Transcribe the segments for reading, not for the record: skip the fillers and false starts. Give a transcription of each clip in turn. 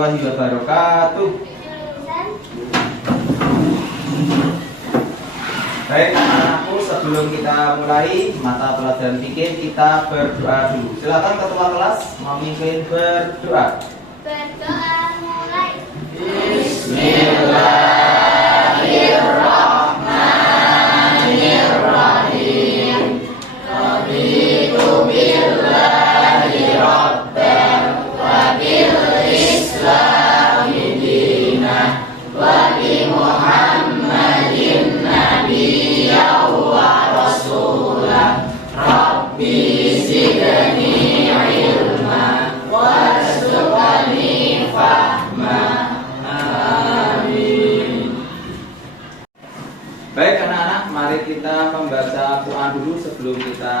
warahmatullahi wabarakatuh. Baik anak-anakku, sebelum kita mulai mata pelajaran fikih, kita berdoa dulu. Silakan ketua kelas memimpin berdoa. Berdoa mulai. Bismillahirrahmanirrahim. Raditu billahi rabban wa bil islami dinan wa bi Muhammadin nabiyyan wa rasulan. Rabbi zidni ilma warzuqni fahma. Amin. Baik anak-anak, mari kita membaca Quran dulu sebelum kita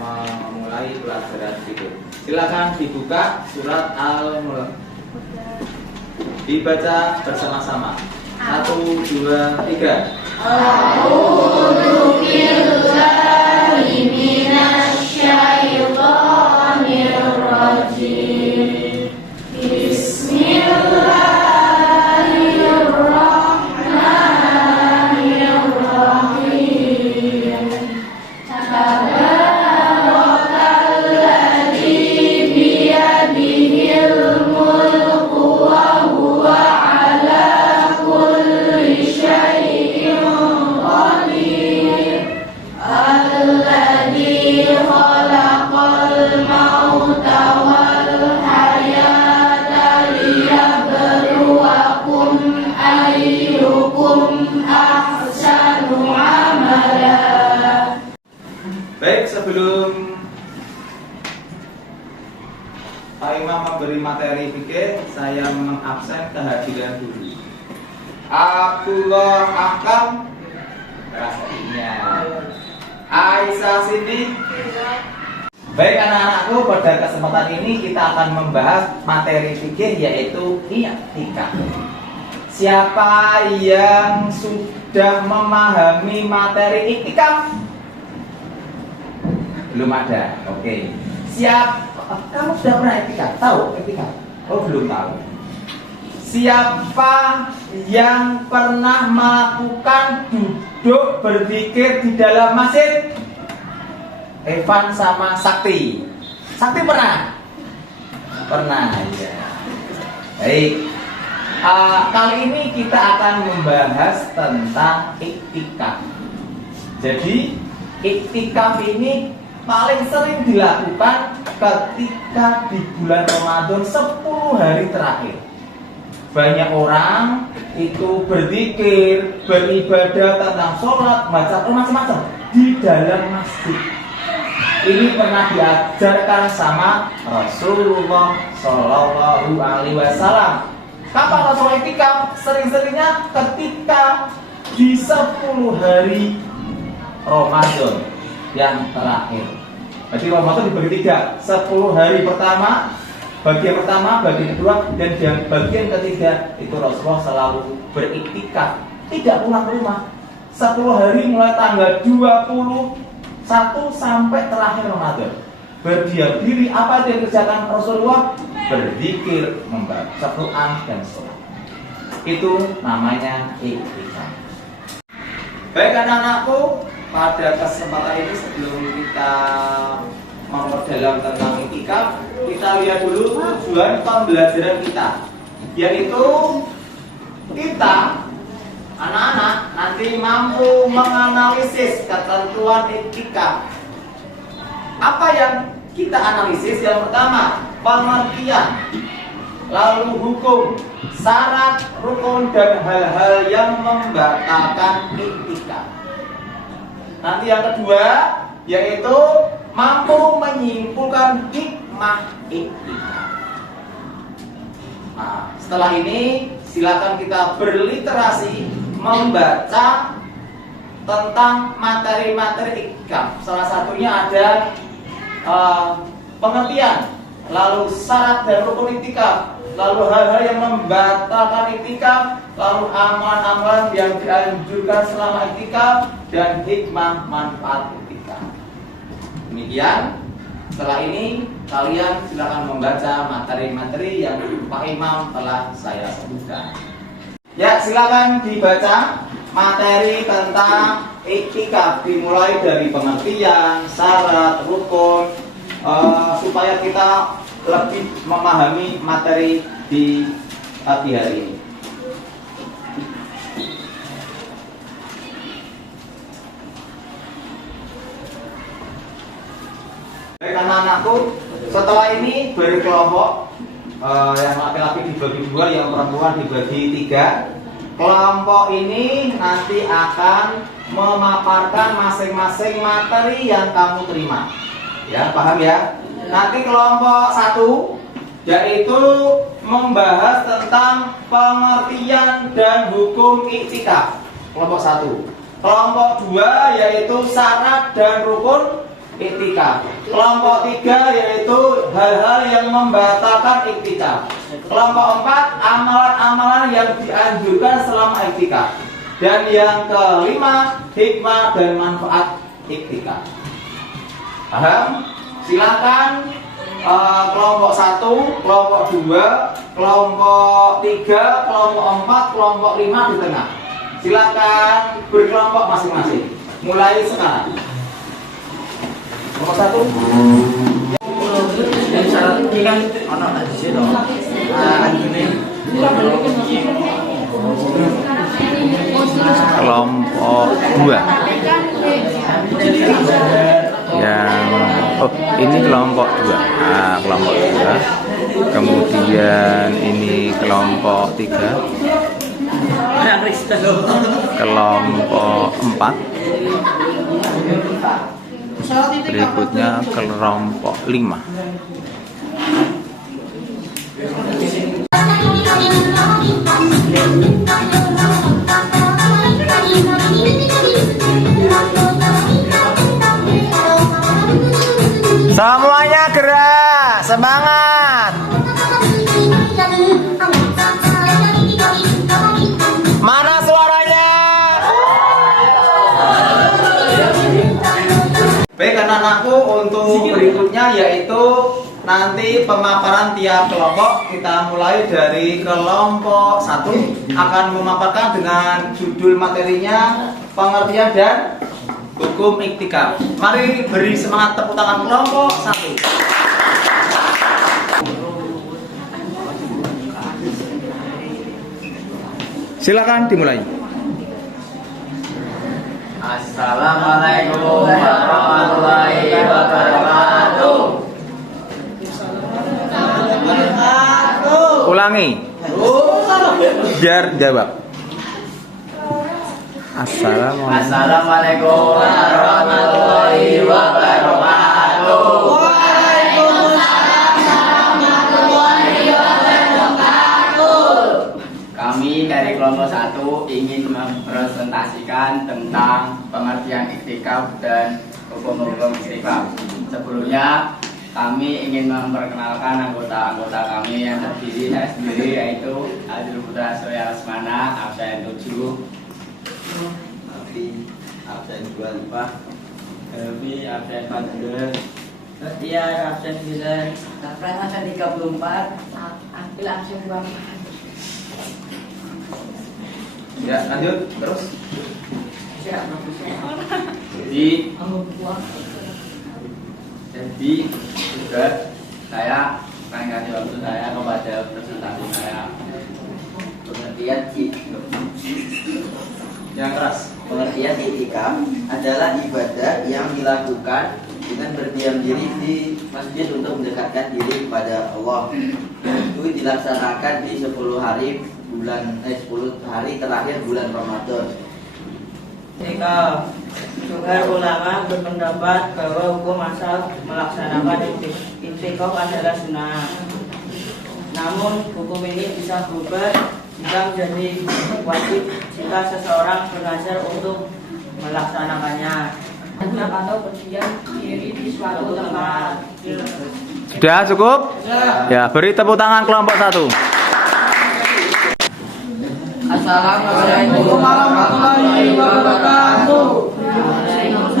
memulai pelajaran fikih. Silakan dibuka surat Al-Mulk. Dibaca bersama-sama. 1, 2, 3. A'udzu billahi minasyaitonir rajim. Bismillahirrahmanirrahim. Tabarakalladzi biyadihil mulku wa huwa ala kulli syai'in qadir. Alladzi khalaqal mauta wal hayata liyabluwakum ayyukum ahsanu amala. Baik, sebelum Pak Imam memberi materi fikih, saya mengabsen kehadiran dulu. Abdullah Akam, pastinya. Aisyah sini. Baik anak-anakku, pada kesempatan ini kita akan membahas materi fikih yaitu i'tikaf. Siapa yang sudah memahami materi i'tikaf? Belum ada. Oke. Kamu sudah pernah i'tikaf? Tahu i'tikaf? Oh, belum tahu. Siapa yang pernah melakukan duduk berzikir di dalam masjid? Evan sama Sakti. Sakti pernah? Pernah, ya. Baik. Kali ini kita akan membahas tentang i'tikaf. Jadi, i'tikaf ini paling sering dilakukan ketika di bulan Ramadan 10 hari terakhir. Banyak orang itu berzikir, beribadah tentang sholat, baca macam-macam di dalam masjid. Ini pernah diajarkan sama Rasulullah Shallallahu Alaihi Wasallam. Kapan Rasulullah i'tikaf? Sering-seringnya ketika di 10 hari Ramadan yang terakhir. Jadi Ramadan dibagi 3, 10 hari pertama, bagian pertama, bagian kedua, dan yang bagian ketiga itu Rasulullah selalu beriktikaf, tidak pulang ke rumah. 10 hari mulai tanggal 21 sampai terakhir Ramadan. Berdiam diri, apa yang dikerjakan Rasulullah? Berzikir, membaca Quran dan sholat. Itu namanya iktikaf. Baik anak-anakku, pada kesempatan ini sebelum kita memperdalam tentang i'tikaf, kita lihat dulu tujuan pembelajaran kita, yaitu kita anak-anak nanti mampu menganalisis ketentuan i'tikaf. Apa yang kita analisis? Yang pertama, pengertian, lalu hukum, syarat, rukun, dan hal-hal yang membatalkan i'tikaf. Nanti yang kedua yaitu mampu menyimpulkan hikmah i'tikaf. Nah, setelah ini silakan kita berliterasi membaca tentang materi-materi i'tikaf. Salah satunya ada pengertian, lalu syarat dan rukun i'tikaf, lalu hal-hal yang membatalkan i'tikaf, lalu amalan-amalan yang dianjurkan selama i'tikaf, dan hikmah manfaat i'tikaf. Demikian. Setelah ini kalian silakan membaca materi-materi yang Pak Imam telah saya sebutkan. Ya, silakan dibaca materi tentang iktikaf, dimulai dari pengertian, syarat, rukun, supaya kita lebih memahami materi di pagi hari ini. Baik anak-anakku, setelah ini berkelompok, yang laki-laki dibagi dua, yang perempuan dibagi tiga. Kelompok ini nanti akan memaparkan masing-masing materi yang kamu terima. Ya, paham ya? Nanti kelompok satu yaitu membahas tentang pengertian dan hukum iktikaf. Kelompok satu. Kelompok dua yaitu syarat dan rukun iktikaf. Kelompok tiga yaitu hal-hal yang membatalkan iktikaf. Kelompok empat amalan-amalan yang dianjurkan selama iktikaf. Dan yang kelima hikmah dan manfaat iktikaf. Paham? Silakan kelompok satu, kelompok dua, kelompok tiga, kelompok empat, kelompok lima di tengah. Silakan berkelompok masing-masing. Mulai sekarang. Nomor satu. Yang syarat ini kan anak di sini dong. Nah, ini kelompok 2 yang ini kelompok 2. Nah, kelompok 2. Kemudian ini kelompok 3. Kelompok 4. Berikutnya kelompok 5. Semuanya gerak, semangat. Mana suaranya? Baik anak-anakku, untuk berikutnya yaitu nanti pemaparan tiap kelompok. Kita mulai dari kelompok 1 akan memaparkan dengan judul materinya pengertian dan hukum iktikaf. Mari beri semangat tepuk tangan kelompok 1. Silakan dimulai. Assalamualaikum warahmatullahi wabarakatuh. Ulangi. Biar jawab. Assalamualaikum warahmatullahi wabarakatuh. Kami dari kelompok 1 ingin mempresentasikan tentang pengertian iktikaf dan hukum-hukum iktikaf. Sebelumnya kami ingin memperkenalkan anggota-anggota kami yang terdiri saya sendiri, yaitu Adil Putra Surya Lesmana, absen 7, absen 25, Helmi absen 14, Setia absen 9, Kapran absen 34, Akil absen 24. Ya, lanjut terus. Jadi juga saya akan kasih waktu saya kepada presentasi saya. Pengertian Yang keras. Pengertian iktikaf adalah ibadah yang dilakukan dengan berdiam diri di masjid untuk mendekatkan diri kepada Allah. Itu dilaksanakan di 10 hari terakhir bulan Ramadan. Iktikaf. Sebagian ulama berpendapat bahwa hukum asal melaksanakan iktikaf adalah sunnah. Namun hukum ini bisa berubah jika menjadi wajib jika seseorang belajar untuk melaksanakannya atau berdiam diri di suatu tempat. Sudah cukup? Ya, beri tepuk tangan kelompok 1. Assalamualaikum warahmatullahi wabarakatuh.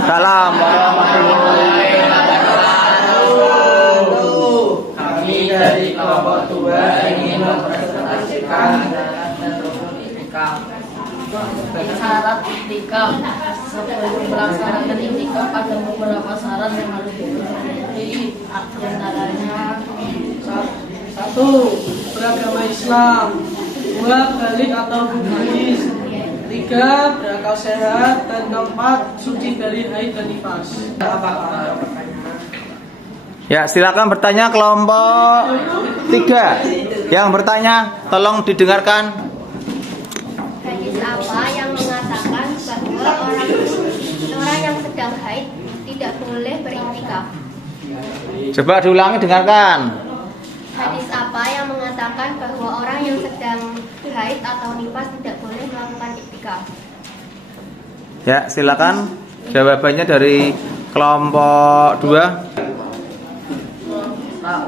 Salam warahmatullahi wabarakatuh. dari kelompok 2 ingin mempresentasikan syarat dan rukun iktikaf. Syarat iktikaf. Sebelum melaksanakan iktikaf ada beberapa syarat yang harus dipenuhi. Di antaranya 1. Beragama Islam. 2. Balik atau Buddhis. 3. Berakal sehat. Dan 4. Suci dari haid dan nifas. Apakah pertanyaan? Ya, silakan bertanya kelompok 3. Yang bertanya, tolong didengarkan. Hadis apa yang mengatakan bahwa orang yang sedang haid tidak boleh beriktikaf? Coba diulangi, dengarkan. Hadis apa yang mengatakan bahwa orang yang sedang haid atau nifas tidak boleh melakukan iktikaf? Ya, silakan jawabannya dari kelompok 2. La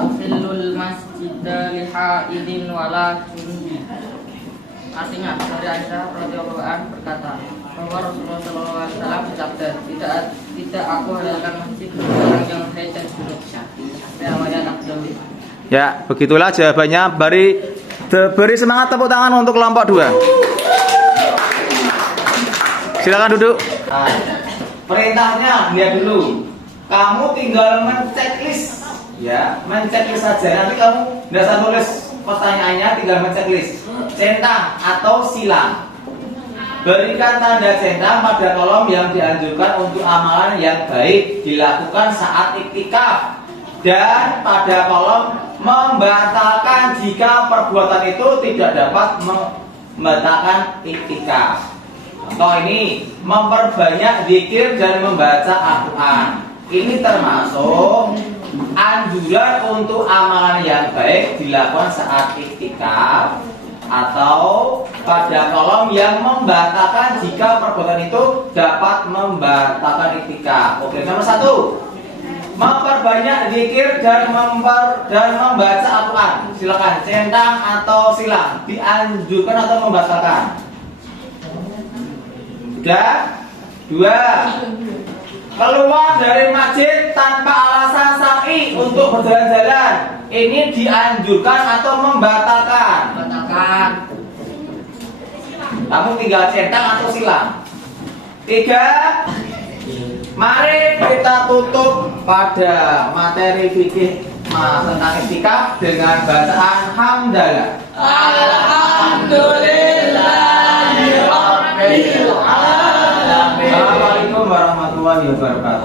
ufillul masjid lihaidin walakin. Artinya dari Aisyah radhiyallahu anha berkata bahwa Rasulullah sallallahu alaihi wasallam bersabda, tidak aku halalkan masjid bagi orang yang haid dan junub. Riwayat Abu Dawud. Ya, begitulah jawabannya. Beri semangat tepuk tangan untuk kelompok 2. Silakan duduk. Nah, perintahnya lihat dulu. Kamu tinggal menceklis, ya, menceklis saja. Nanti kamu tidak usah tulis pertanyaannya, tinggal menceklis. Centang atau silang. Berikan tanda centang pada kolom yang dianjurkan untuk amalan yang baik dilakukan saat iktikaf, dan pada kolom membatalkan jika perbuatan itu tidak dapat membatalkan iktikaf. Contoh ini, memperbanyak zikir dan membaca Al-Quran. Ini termasuk anjuran untuk amalan yang baik dilakukan saat iktikaf, atau pada kolom yang membatalkan jika perbuatan itu dapat membatalkan iktikaf. Oke, nomor 1, memperbanyak zikir dan membaca Al-Quran. Silakan centang atau silang, dianjurkan atau membatalkan. Sudah. 2, keluar dari masjid tanpa alasan syar'i untuk berjalan-jalan. Ini dianjurkan atau membatalkan? Membatalkan. Kamu tinggal centang atau silang. 3, mari kita tutup pada materi fikih tentang iktikaf dengan bacaan hamdalah. Alhamdulillahirabbil alamin. Assalamualaikum warahmatullahi wabarakatuh.